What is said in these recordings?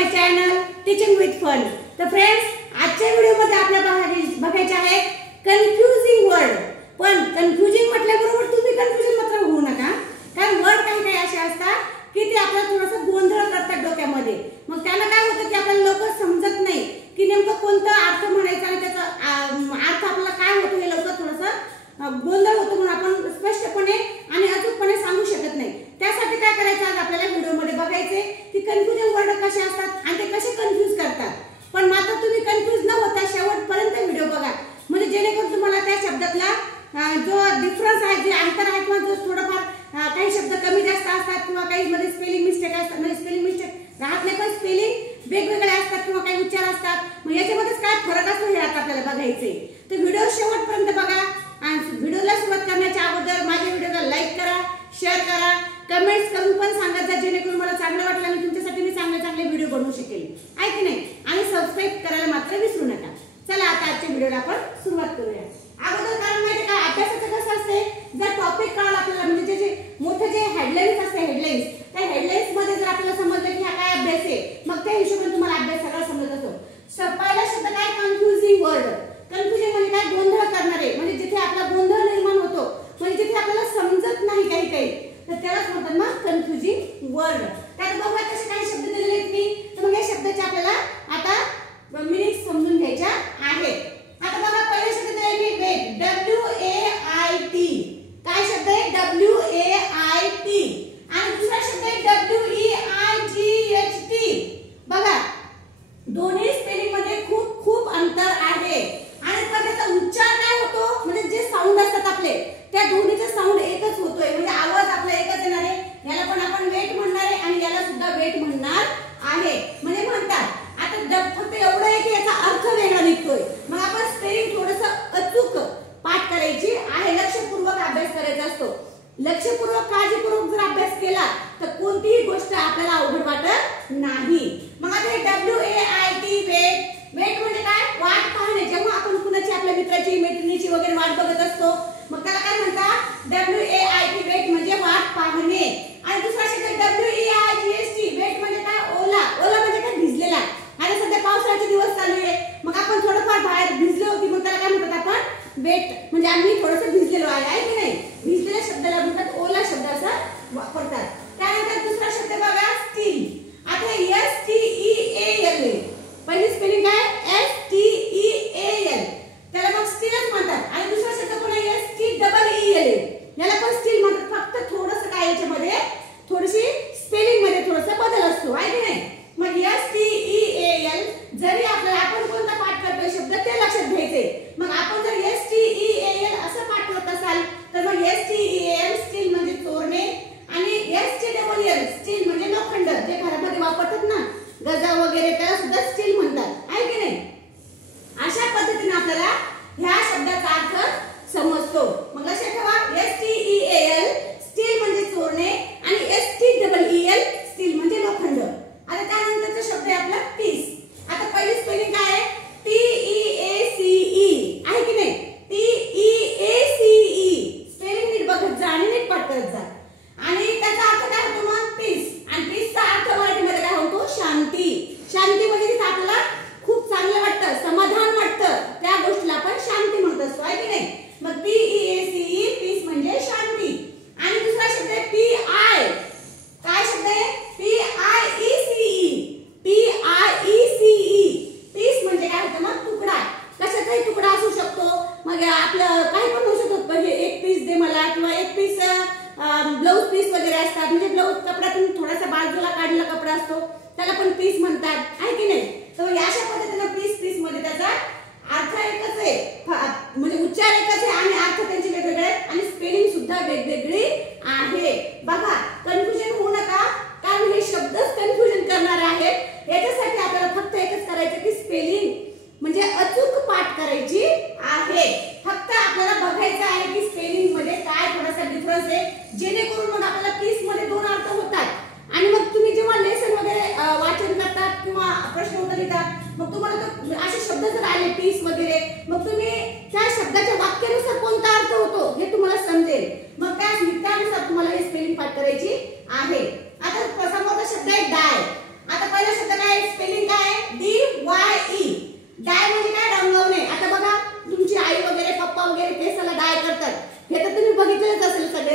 My channel teaching with fun. तर friends, आजच्या व्हिडिओमध्ये आपल्याला बघायचे आहे कन्फ्युजिंग वर्ड। पण कन्फ्युजिंग म्हटल्याबरोबर तुम्ही कन्फ्युजन मात्र होऊ नका, कारण वर्ड काही असे असतात की ते आपल्याला थोडंसं गोंधळ करतात डोक्यामध्ये। मग त्याला काय होतं की आपल्याला लवकर समजत नाही की नेमकं कोणता अर्थ म्हणायचा आणि त्याचा अर्थ आपल्याला काय होतो हे लवकर थोडंसं गोंधळ होतो, म्हणून आपण स्पष्टपणे आणि अचूकपणे सांगू शकत नाही। त्यासाठी काय करायचं आज आपल्याला व्हिडिओमध्ये बघायचे की कन्फ्युजन वर्ड कसे असतात आणि ते कसे कन्फ्यूज करतात। पण मात्र तुम्ही कन्फ्यूज न होता शेवटपर्यंत व्हिडिओ बघा, म्हणजे जेणेकरून तुम्हाला त्या शब्दातला जो डिफरन्स आहे, जे अंतर आहे, किंवा जो थोडंफार काही शब्द कमी जास्त असतात किंवा काही मध्ये स्पेलिंग मिस्टेक असतात, म्हणजे स्पेलिंग मिस्टेक राहत नाही पण स्पेलिंग वेगवेगळे असतात किंवा काही उच्चार असतात, मग याच्यामध्येच काय फरक असतो हे आता आपल्याला बघायचे। तर व्हिडिओ शेवटपर्यंत बघा आणि व्हिडिओला सुरुवात करण्याच्या अगोदर माझ्या व्हिडिओला लाईक करा, शेअर करा, कमेंट्स करून पण सांगा जेणेकरून मला चांगलं वाटलं आणि तुमच्यासाठी मी चांगले व्हिडिओ बनवू शकेल, आहे की नाही। आणि सबस्क्राइब करायला मात्र विसरू नका। चला आता आजच्या व्हिडिओला आपण सुरुवात करूया। अगोदर कारण माहिती का अभ्यासाचं कसं असते, जर टॉपिक कळला आपल्याला, म्हणजे जे मोठे जे हेडलाईन्स असते, हेडलाईन्स, त्या हेडलाईन्स मध्ये जर आपल्याला समजलं की हा काय अभ्यास आहे, मग त्या हिशोबाने तुम्हाला अभ्यास सगळा समजत असतो। पहिला शब्द काय, कन्फ्युजिंग वर्ड। कन्फ्युजन म्हणजे काय, गोंधळ करणारे, म्हणजे जिथे आपला गोंधळ निर्माण होतो, म्हणजे जिथे आपल्याला समजत नाही काही तर त्यालाच म्हणतात मग कन्फ्युजिंग वर्ड। त्यात बघा कसे काही शब्द दिलेले आहेत मी, तर मग या शब्दाचे आपल्याला आता मीनिंग समजून घ्यायच्या आहेत। आता बघा पहिला शब्द दिलाय मी वेट, WAIT। काय शब्द आहे, WAIT। आणि दुसरा शब्द आहे WEIGHT। बघा दोन्ही स्पेलिंग मध्ये खूप अंतर आहे आणि पण त्याचा उच्चार काय होतो, म्हणजे जे साऊंड असतात आपले त्या दोन्हीचा साऊंड एकच होतोय, म्हणजे आवाज आपला एकच येणार आहे। याला पण आपण वेट म्हणणार आहे आणि याला सुद्धा वेट म्हणणार आहे, म्हणजे म्हणतात। आता फक्त एवढं आहे की याचा अर्थ वेगळा निघतोय, मग आपण स्पेलिंग थोडंसं अचूक पाठ करायची आहे, लक्षपूर्वक अभ्यास करायचा असतो। लक्षपूर्वक काळजीपूर्वक जर अभ्यास केला तर कोणतीही गोष्ट आपल्याला अवघड वाटत नाही। मग आता WAIT वेट, वेट म्हणजे काय, वाट पाहणे। जेव्हा आपण कुणाची, आपल्या मित्राची, मैत्रिणीची वगैरे वाट बघत असतो, मग त्याला काय म्हणतात, WAIT वेट म्हणजे वाट पाहणे। आणि दुसरा शब्द WEIGHT वेट म्हणजे काय, ओला। ओला म्हणजे काय, भिजलेला। आणि सध्या पावसाळ्याचे दिवस चालू आहे, मग आपण थोडंफार बाहेर भिजले होती, मग त्याला काय म्हणतात आपण, वेट म्हणजे आम्ही थोडंसं भिजलेलो आहे की नाही, भिजलेल्या शब्दाला म्हणतात ओला शब्द असं वापरतात। त्यानंतर दुसरा शब्द बघा स्टील। आता STEAL, पहिली स्पेलिंग काय, STEAL, त्याला मग स्टीलच म्हणतात। आणि दुसरा शब्द कोण आहे, STEEL, याला पण स्टील म्हणतात, फक्त थोडंसं काय याच्यामध्ये थोडीशी स्पेलिंग मध्ये थोडासा बदल असतो, आहे की नाही। मग STEAL जरी आपल्याला, आपण कोणता पाठ करतोय शब्द ते लक्षात घ्यायचे। मग आपण जर STEAL असं पाठ करत असाल तर मग STEAL स्टील म्हणजे चोरणे, आणि STEEL स्टील म्हणजे लोखंड, जे घरामध्ये वापरतात ना, गजा वगैरे, त्याला सुद्धा स्टील म्हणतात, आहे की नाही। अशा पद्धतीने आपल्याला ह्या शब्दाचा अर्थ समजतो। मग लक्षात ठेवा, STEAL स्टील म्हणजे चोरणे आणि STEEL स्टील म्हणजे लोखंड। आता त्यानंतरचा शब्द आहे आपला पीस। आता पहिली स्पेलिंग काय आहे, PEACE, आहे की नाही, PEACE। स्पेलिंग नीट बघत जा आणि नीट पाठ करत जा। आणि त्याचा अर्थ काय होतो मग, पीस। आणि पीसचा अर्थ मराठीमध्ये काय होतो, शांती। शांती म्हणजे तिथे आपल्याला खूप चांगलं वाटतं, समाधान वाटतं, त्या गोष्टीला आपण शांती म्हणत असतो, आहे की नाही। मग PEACE पीस म्हणजे शांती। आणि दुसरा शब्द आहे PI। काय शब्द आहे, PIECE पीस म्हणजे काय होतं मग, तुकडा। कशाचाही तुकडा असू शकतो, मग आपलं काही पण होऊ शकतो, एक पीस दे मला, किंवा एक पीस ब्लाउज पीस वगैरे असतात, म्हणजे ब्लाउज कपड्यातून थोडासा बाजूला काढलेला कपडा असतो, त्याला पण पीस म्हणतात, आहे की नाही। तर अशा पद्धतीने पीस मध्ये त्याचा अर्थ एकच आहे, म्हणजे उच्चार एकच आहे आणि अर्थ त्यांचे वेगवेगळे आहेत आणि स्पेलिंग सुद्धा वेगवेगळी आहे। बघा कन्फ्युजन होऊ नका, कारण हे शब्दच कन्फ्युजन करणारे आहेत। याच्यासाठी आपल्याला फक्त एकच करायचं की स्पेलिंग म्हणजे अचूक पाठ करायची आहे। फक्त आपल्याला बघायचं आहे की स्पेलिंग मध्ये काय थोडासा डिफरन्स आहे, जेणेकरून मग आपल्याला पीस मध्ये दोन अर्थ होतात। आणि मग तुम्ही जेव्हा लेसन वगैरे वाचन करतात किंवा प्रश्न उत्तर लिहितात, मग तुम्हाला असे शब्द जर आले पीस वगैरे, मग तुम्ही त्या शब्दाच्या वाक्यानुसार कोणता अर्थ होतो हे तुम्हाला समजेल, मग त्यानुसार तुम्हाला हे स्पेलिंग पाठ करायची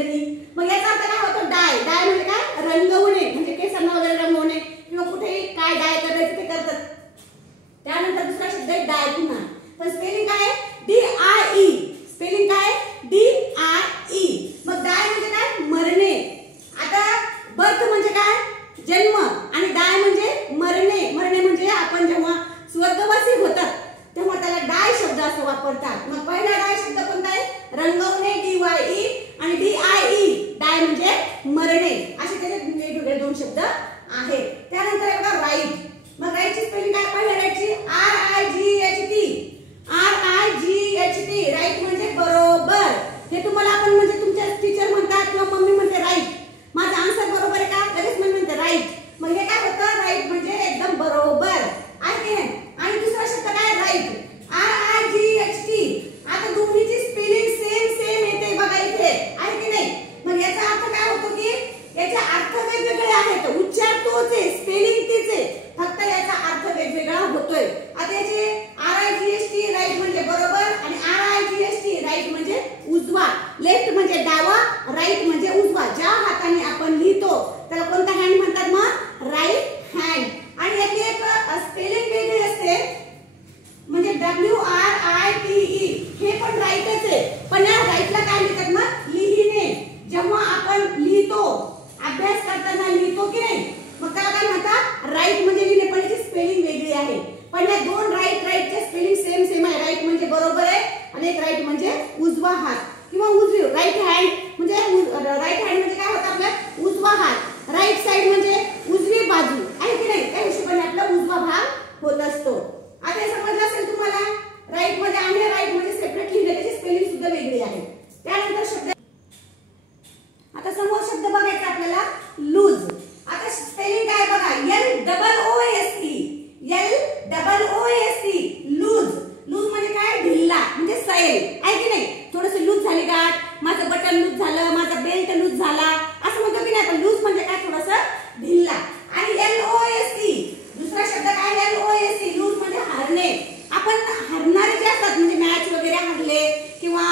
जर्नी. मग याचा अर्थ काय होतो डाय. डाय म्हणजे काय रंगवणे, म्हणजे केसांना वगैरे रंगवणे किंवा कुठेही काय डाय करायचं ते करतात. त्यानंतर दुसरा शब्द आहे डाय पुन्हा. पण स्पेलिंग काय आहे DIE. स्पेलिंग काय DIE. मग डाय म्हणजे काय मरणे. आता बर्थ म्हणजे काय जन्म आणि डाय म्हणजे मरणे. मरणे म्हणजे आपण जेव्हा स्वर्गवासी होतात तेव्हा त्याला डाय शब्द असं वापरतात. मग पहिला डाय शब्द कोणता आहे रंगवणे DYE आणि DIE डाय म्हणजे मरणे. असे त्याचे वेगवेगळे दोन शब्द आहेत. त्यानंतर बघा राईट. मग राईटची स्पेलिंग काय पहिल्या राईटची RIGHT. राईट म्हणजे बरोबर. हे तुम्हाला आपण म्हणजे तुमच्या टीचर म्हणतात किंवा मम्मी म्हणते राईट. माझा आन्सर बरोबर आहे का लगेच मम्मी म्हणते राईट. मग हे काय होतं राईट म्हणजे एकदम बरोबर आहे. आणि दुसरा शब्द काय राईट RIGHT. आता दोन्हीची स्पेलिंग सेम येते बघा इथे आहे की नाही. मग याचा अर्थ काय होतो की याचे अर्थ वेगवेगळे आहेत. उच्चार तोच आहे, स्पेलिंग तीच आहे, फक्त याचा अर्थ वेगवेगळा होतोय. आता याचे RIGHT राईट म्हणजे बरोबर आणि RIGHT राईट म्हणजे उजवा. लेफ्ट म्हणजे डावा, राईट म्हणजे उजवा. ज्या हाताने आपण लिहितो त्याला कोणता हँड म्हणतात मग राईट हँड. आणि याची एक स्पेलिंग वेगळी असते म्हणजे WRITE. हे पण राईटच आहे, पण या राईटला काय म्हणतात मग लिहिणे. जेव्हा आपण लिहितो अभ्यास करताना लिहितो की नाही मग त्याला काय म्हणतात राईट म्हणजे लिहिणे, पण याची स्पेलिंग वेगळी आहे. पण या दोन राईटच्या स्पेलिंग सेम आहे. राईट म्हणजे बरोबर आहे आणि एक राईट म्हणजे उजवा हात किंवा उजवी. राईट हँड म्हणजे राईट हँड म्हणजे काय होतं आपला उजवा हात. राईट साइड म्हणजे उजवी बाजू आहे की नाही. त्या हिशोबाने आपला उजवा भाग होत असतो. आता हे समजलं असेल तुम्हाला. राईट मध्ये आणि राईट मध्ये सेपरेट लिहिणे त्याची स्पेलिंग सुद्धा वेगळी आहे. त्यानंतर शब्द आता समोर शब्द बघायचा आपल्याला लूज. आता स्पेलिंग काय बघा LOOSE लूज. लूज म्हणजे काय ढिल्ला म्हणजे सैल आहे की नाही. थोडस लूज झाली गाठ, माझं बटन लूज झालं, माझा बेल्ट लूज झाला असं म्हणतो की नाही. पण लूज म्हणजे काय थोडस ढिल्ला. आणि LOSE दुसरा शब्द काय LOSE लूज म्हणजे हरणे. आपण हरणारे जे असतात म्हणजे मॅच वगैरे हरले किंवा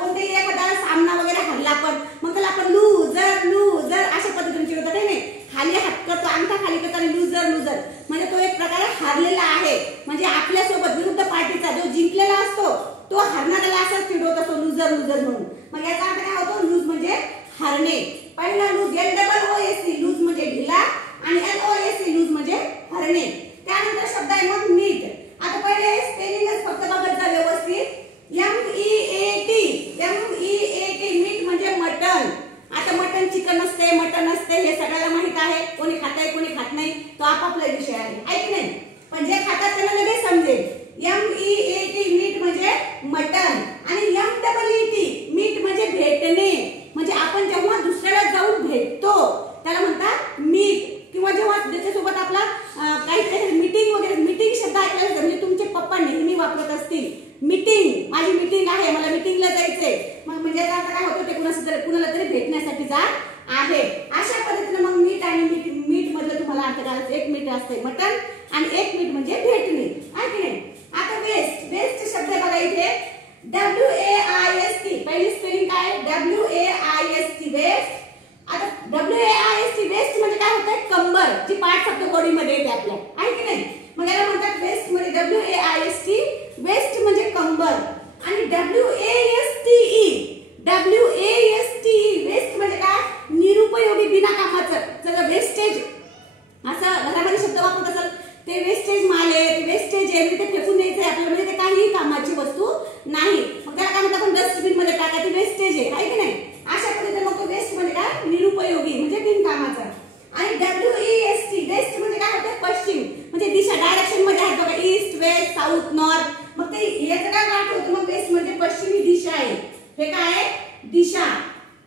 कोणतेही एखादा सामना वगैरे हरला आपण मग त्याला आपण लूजर अशा पद्धतीने चिडवतो नाही. खाली हात करतो, अंगठा खाली करतो आणि लूजर म्हणजे तो एक प्रकारे हारलेला आहे. म्हणजे आपल्यासोबत विरुद्ध पार्टीचा जो जिंकलेला असतो तो हरणाऱ्याला असं चिडवत असतो लूजर म्हणून. मग याचा अर्थ काय होतो लूज म्हणजे हरणे. पहिला लूज LOOSE लूज म्हणजे ढिला आणि LOSE लूज म्हणजे हरणे. त्यानंतर शब्द आहे मग मीट. आता पहिले स्पेलिंगच फक्त बघत जा व्यवस्थित. MEAT मीट म्हणजे मटन. आता मटन चिकन असते, मटन असते हे सगळ्याला माहित आहे. कोणी खात आहे कोणी खात नाही तो आपापला विषय आहे की नाही. पण जे खातात त्यांना लगेच समजेल. MEAT मीट म्हणजे मटन आणि MEET मीट म्हणजे भेटणे. म्हणजे आपण जेव्हा दुसऱ्याला जाऊन भेटतो त्याला म्हणतात मीट. किंवा जेव्हा त्याच्यासोबत आपला काहीतरी मीटिंग वगैरे मीटिंग शब्द ऐकला म्हणजे तुमचे पप्पा नेहमी वापरत असतील. मीटिंग माझी मीटिंग आहे, मला मीटिंगला जायचंय. मग म्हणजे काय होतं ते कुणाला तरी भेटण्यासाठी जात आहे. अशा पद्धतीने मग मीट आणि मीट मधलं तुम्हाला अर्थ करायचं. एक मीट असते मटन आणि एक मीट म्हणजे भेटणे आहे की नाही. आता वेस्ट शब्द बघा इथे WAIST. पहिली स्पेलिंग काय WAIST वेस्ट. आता WAIST वेस्ट म्हणजे काय होतं कंबर जी पार्ट आपल्या बॉडीमध्ये येते आपल्या आहे की नाही. मग याला म्हणतात वेस्ट म्हणजे WAIST वेस्ट म्हणजे कंबर. आणि WASTE वेस्ट म्हणजे काय निरुपयोगी बिना कामाचं. चला वेस्टेज असं घरामध्ये शब्द वापरत असेल ते वेस्टेज माल आहे, ते वेस्टेज आहे, ते फेकून द्यायचं आहे आपल्याला म्हणजे ते काही कामाची वस्तू नाही. मग त्याला काय म्हणतात आपण डस्टबिन मध्ये टाका ती वेस्टेज आहे की नाही. अशा पद्धतीने मग वेस्ट म्हणजे काय निरुपयोगी म्हणजे बिनकामाचा. आणि WEST वेस्ट म्हणजे काय होतं पश्चिम म्हणजे दिशा डायरेक्शन मध्ये आहे बघा ईस्ट वेस्ट साऊथ नॉर्थ. मग ते याचं काय वाट होतं मग वेस्ट म्हणजे पश्चिमी दिशा आहे. हे काय आहे दिशा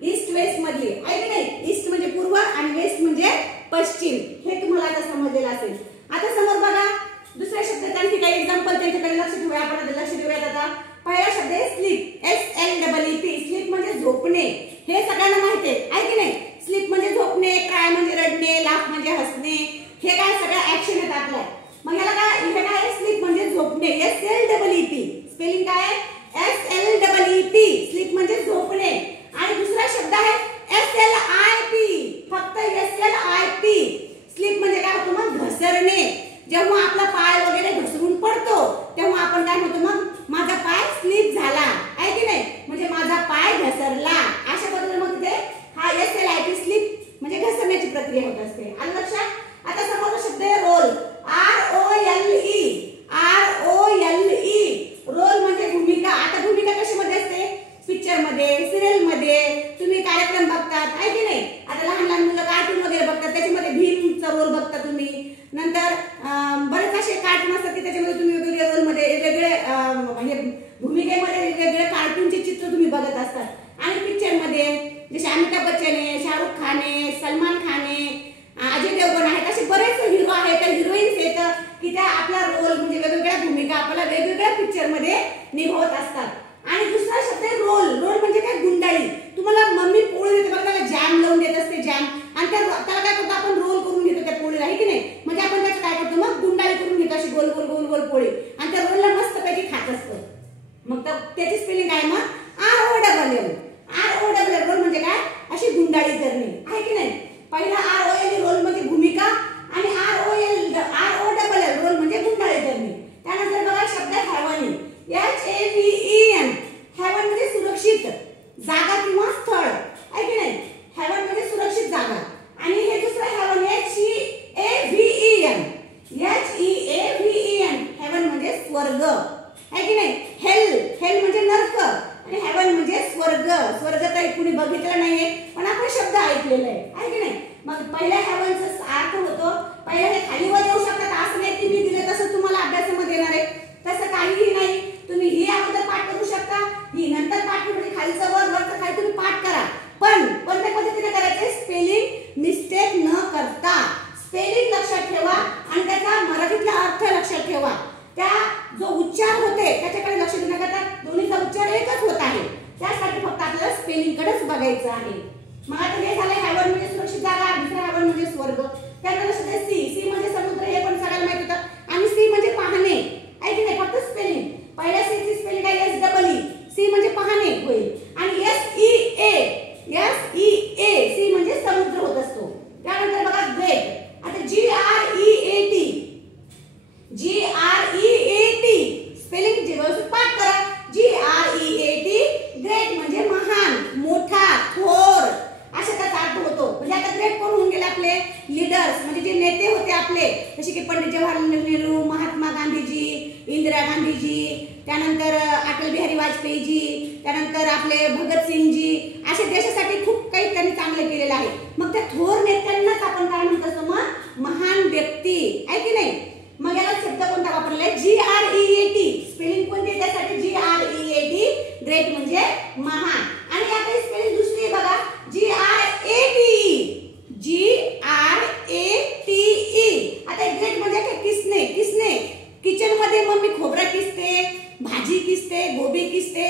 ईस्ट वेस्ट मधली आहे की नाही. ईस्ट म्हणजे पूर्व आणि वेस्ट म्हणजे पश्चिम. हे तुम्हाला आता समजलेलं असेल. आता समोर बघा दुसऱ्या शब्दात आणखी काही एक्झाम्पल त्यांच्याकडे लक्ष ठेवूया. आपण लक्ष देऊयात. आता पहिला शब्द आहे स्लीप SLEEP. स्लीप म्हणजे झोपणे. हे सगळ्यांना माहिती आहे की नाही. स्लीप म्हणजे झोपणे, क्राय म्हणजे रडणे, लाफ म्हणजे हसणे. हे काय सगळ्या ऍक्शन आहेत आपल्या. मग याला काय इथे काय स्लीप म्हणजे झोपणे SLEEP. स्पेलिंग काय SLEEP. स्लीप म्हणजे झोपणे आणि दुसरा शब्द आहे SLIP, फक्त SLIP. स्लिप म्हणजे काय होतं मग घसरणे. जेव्हा आपला पाय वगैरे घसरून पडतो तेव्हा आपण काय म्हणतो मग माझा पाय स्लिप झाला आहे की नाही, म्हणजे माझा पाय घसरला. अशा पद्धतीने मग ते हा SLIP स्लिप म्हणजे घसरण्याची प्रक्रिया होत असते. आलं लक्षात. आता समोरचा शब्द आहे रोल, ROLE. रोल म्हणजे भूमिका. आता भूमिका कशामध्ये असते, पिक्चर मध्ये, सिरियल मध्ये, तुम्ही कार्यक्रम बघतात आहे की नाही. आता लहान लहान मुलं कार्टून वगैरे बघतात, त्याच्यामध्ये भीमचा रोल बघता तुम्ही. नंतर बरेच असे कार्टून असतात की त्याच्यामध्ये तुम्ही वेगवेगळे रोल मध्ये वेगवेगळे म्हणजे भूमिकेमध्ये वेगवेगळे कार्टूनचे चित्र तुम्ही बघत असतात. आणि पिक्चर मध्ये जसे अमिताभ बच्चन आहे, शाहरुख खान आहे, सलमान खान आहे, अजय देवगण आहेत, असे बरेच हिरो आहेत, हिरोईन्स आहेत की त्या आपला रोल म्हणजे वेगवेगळ्या भूमिका आपल्याला वेगवेगळ्या पिक्चर मध्ये निभावत असतात. आणि दुसरा शब्द आहे रोल. रोल म्हणजे काय, गुंडाळी. तुम्हाला मम्मी पोळी देते बघा, त्याला जॅम लावून देत असते, जॅम, आणि त्याला काय करतो आपण, रोल करून घेतो त्या पोळीला आहे की नाही. म्हणजे आपण त्याचं काय करतो मग गुंडाळी करून घेतो, अशी गोल गोल गोल गोल पोळी, आणि त्या रोलला मस्तपैकी खात असतो. मग त्याची स्पेलिंग काय मग ROLL. रोल म्हणजे काय, अशी गुंडाळी करणे आहे की नाही. पहिला ROL रोल म्हणजे भूमिका, आणि ROLL रोल म्हणजे गुंडाळी करणे. त्यानंतर बघा शब्द हॅवन, HAVEN. हॅवन म्हणजे सुरक्षित जागा किंवा स्थळ आहे की नाही. हॅवन म्हणजे सुरक्षित जागा. आणि हे दुसरं हॅवन HEAVEN. हॅवन म्हणजे स्वर्ग आहे की नाही. हेल म्हणजे नरक, आणि हेवन म्हणजे स्वर्ग. स्वर्ग तर कुणी बघितलं नाहीये पण आपण शब्द ऐकलेला आहे की नाही. मग पहिल्या हेवनचा अर्थ होतो, पहिल्या हे खाली वर येऊ शकतात असं नाही की मी दिले तसं तुम्हाला अभ्यासामध्ये येणार आहे, तसं काहीही नाही. तुम्ही ही अगोदर पाठ करू शकता, ही नंतर पाठ करू, खालीचं वर वरचं खाली तुम्ही पाठ करा, पण कोणत्या पद्धतीने करायचे, स्पेलिंग मिस्टेक न करता. स्पेलिंग लक्षात ठेवा आणि त्याचा मराठीतला अर्थ लक्षात ठेवा. त्या जो उच्चार होते त्याच्याकडे लक्ष देऊ नका, दोन्हीचा उच्चार एकच होत आहे, त्यासाठी फक्त आपल्याला स्पेलिंग कडेच बघायचं आहे. मग आता हे झालं हॅवन म्हणजे सुरक्षित जागा, दुसरा हॅवन म्हणजे स्वर्ग. त्यानंतर शब्द सी म्हणजे समुद्र, हे पण सगळ्यांना माहित होतं. आणि सी म्हणजे पाहणे आहे की नाही. फक्त स्पेलिंग पहिल्या सी ची स्पेलिंग आहे SEE. सी म्हणजे पाहणे होईल. आणि SEA सी म्हणजे समुद्र होत असतो. त्यानंतर बघा ग्रेट. आता GREAT स्पेलिंग व्यवस्थित पाठ करा. GREAT ग्रेट म्हणजे महान, मोठा, थोर अशा त्याचा अर्थ होतो. म्हणजे आता ग्रेट कोण होऊन गेले आपले लीडर्स, म्हणजे जे नेते होते आपले, जसे की पंडित जवाहरलाल नेहरू, महात्मा गांधीजी, इंदिरा गांधीजी, त्यानंतर अटल बिहारी वाजपेयीजी, त्यानंतर आपले भगतसिंगजी, असे देशासाठी खूप काही त्यांनी चांगले केलेलं आहे. मग त्या थोर नेत्यांनाच आपण काय म्हणत असतो मग महान व्यक्ती आहे की नाही. मग याला शब्द कोणता वापरलाय, GREAT स्पेलिंग कोणती, त्यासाठी GREAT ग्रेट म्हणजे महान. आणि आता स्पेलिंग दुसरी आहे बघा, GRATE. आता ग्रेट म्हणजे काय, किसणे. किचन मध्ये मम्मी खोबरा किसते, भाजी किसते, गोबी किसते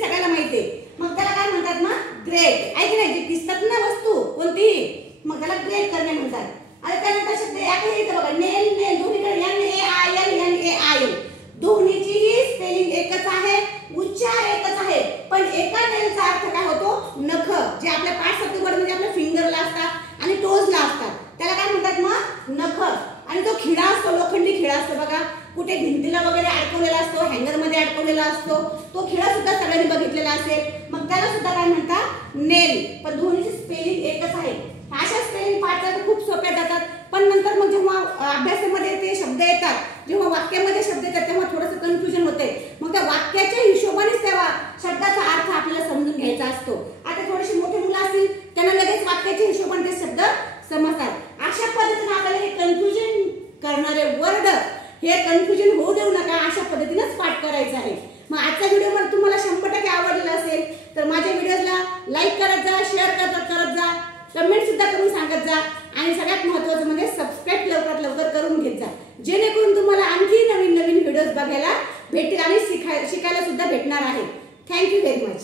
सगळ्याला माहितीये. मग त्याला काय म्हणतात मग ग्रेट आहे की नाही. जे किसतात ना वस्तू कोणतीही, मग त्याला ग्रेट करणे म्हणतात. आणि त्यानंतर शब्द आहे बघा नेल, दोन्हीकडे NAIL. दोन्हीचीही स्पेलिंग एकच आहे, उच्चार एकच आहे, पण एका नेलचा अर्थ काय होतो, नख, जे आपल्या पाठ मध्ये आपल्या फिंगरला असतात आणि टोजला असतात, त्याला काय म्हणतात मग नख. आणि तो खिळा असतो, लोखंडी खिळा असतो बघा, कुठे भिंतीला वगैरे अडकवलेला असतो, हँगर मध्ये अडकवलेला असतो, तो खिळा सुद्धा सगळ्यांनी बघितलेला असेल. मग त्याला सुद्धा काय म्हणतात नेल, पण दोन्हीची स्पेलिंग एकच आहे. अशा स्पेलिंग पाठ खूप सोप्या जातात, पण नंतर मग जेव्हा अभ्यासामध्ये ते शब्द येतात, जेव्हा वाक्यामध्ये शब्द येतात तेव्हा थोडंसं कन्फ्युजन होते. मग त्या वाक्याच्या हिशोबानेच त्या शब्दाचा अर्थ आपल्याला समजून घ्यायचा असतो. आता थोडेसे मोठे मुलं असतील त्यांना लगेच वाक्याच्या हिशोबाने ते शब्द समजतात. अशा पद्धतीने आपल्याला हे कन्फ्युजन करणारे वर्ड, हे कन्फ्युजन होऊ देऊ नका, अशा पद्धतीनेच पाठ करायचं आहे. मग आजचा व्हिडिओ मला तुम्हाला 100% आवडलेला असेल तर माझ्या व्हिडिओला लाईक करत जा, शेअर करत जा, कमेंट सुद्धा करून सांगत जा, आणि सगळ्यात महत्त्वाचं म्हणजे सबस्क्राइब लवकरात लवकर करून घेत जा, जेणेकरून तुम्हाला आणखी नवीन व्हिडिओज बघायला भेटतील आणि शिकायला सुद्धा भेटणार आहे. Thank you very much.